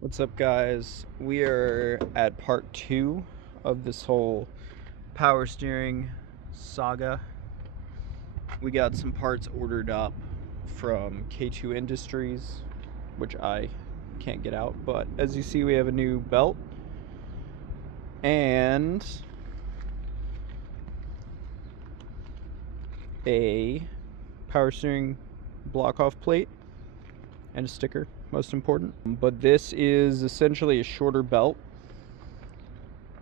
What's up, guys? We are at part 2 of this whole power steering saga. We got some parts ordered up from K2 Industries, which I can't get out, but as you see, we have a new belt and a power steering block off plate and a sticker, most important. But this is essentially a shorter belt,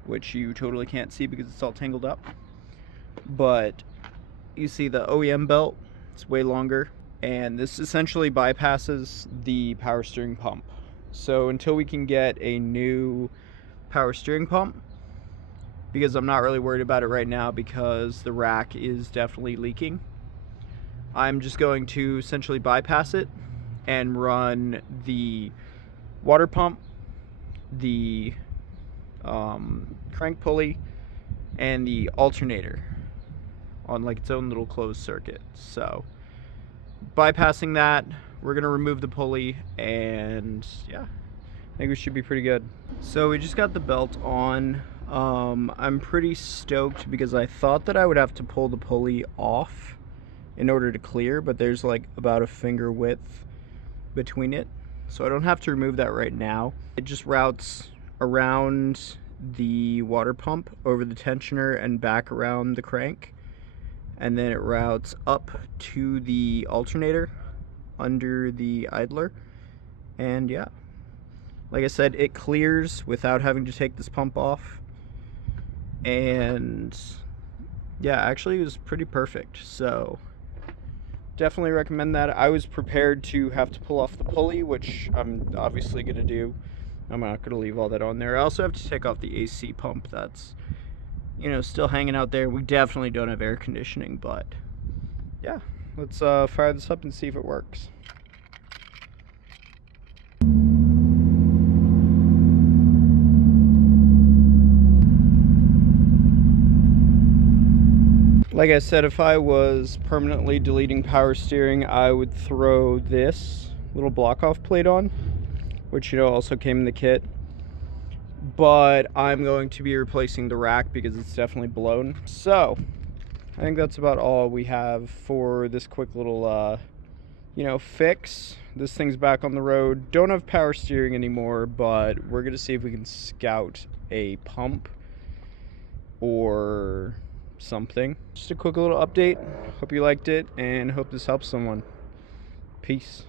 which you totally can't see because it's all tangled up. But you see the OEM belt, it's way longer, and this essentially bypasses the power steering pump. So until we can get a new power steering pump, because I'm not really worried about it right now because the rack is definitely leaking, I'm just going to essentially bypass it and run the water pump, the crank pulley, and the alternator on like its own little closed circuit. So bypassing that, we're gonna remove the pulley, and yeah, I think we should be pretty good. So we just got the belt on. I'm pretty stoked because I thought that I would have to pull the pulley off in order to clear, but there's like about a finger width between it, so I don't have to remove that right now. It just routes around the water pump, over the tensioner, and back around the crank, and then it routes up to the alternator under the idler. And yeah, like I said, it clears without having to take this pump off, and yeah, actually it was pretty perfect. So definitely recommend that. I was prepared to have to pull off the pulley, which I'm obviously going to do. I'm not going to leave all that on there. I also have to take off the AC pump that's, still hanging out there. We definitely don't have air conditioning, but yeah, let's fire this up and see if it works. Like I said, if I was permanently deleting power steering, I would throw this little block off plate on, which also came in the kit. But I'm going to be replacing the rack because it's definitely blown. So I think that's about all we have for this quick little fix. This thing's back on the road. Don't have power steering anymore, but we're gonna see if we can scout a pump or something. Just a quick little update. Hope you liked it and hope this helps someone. Peace.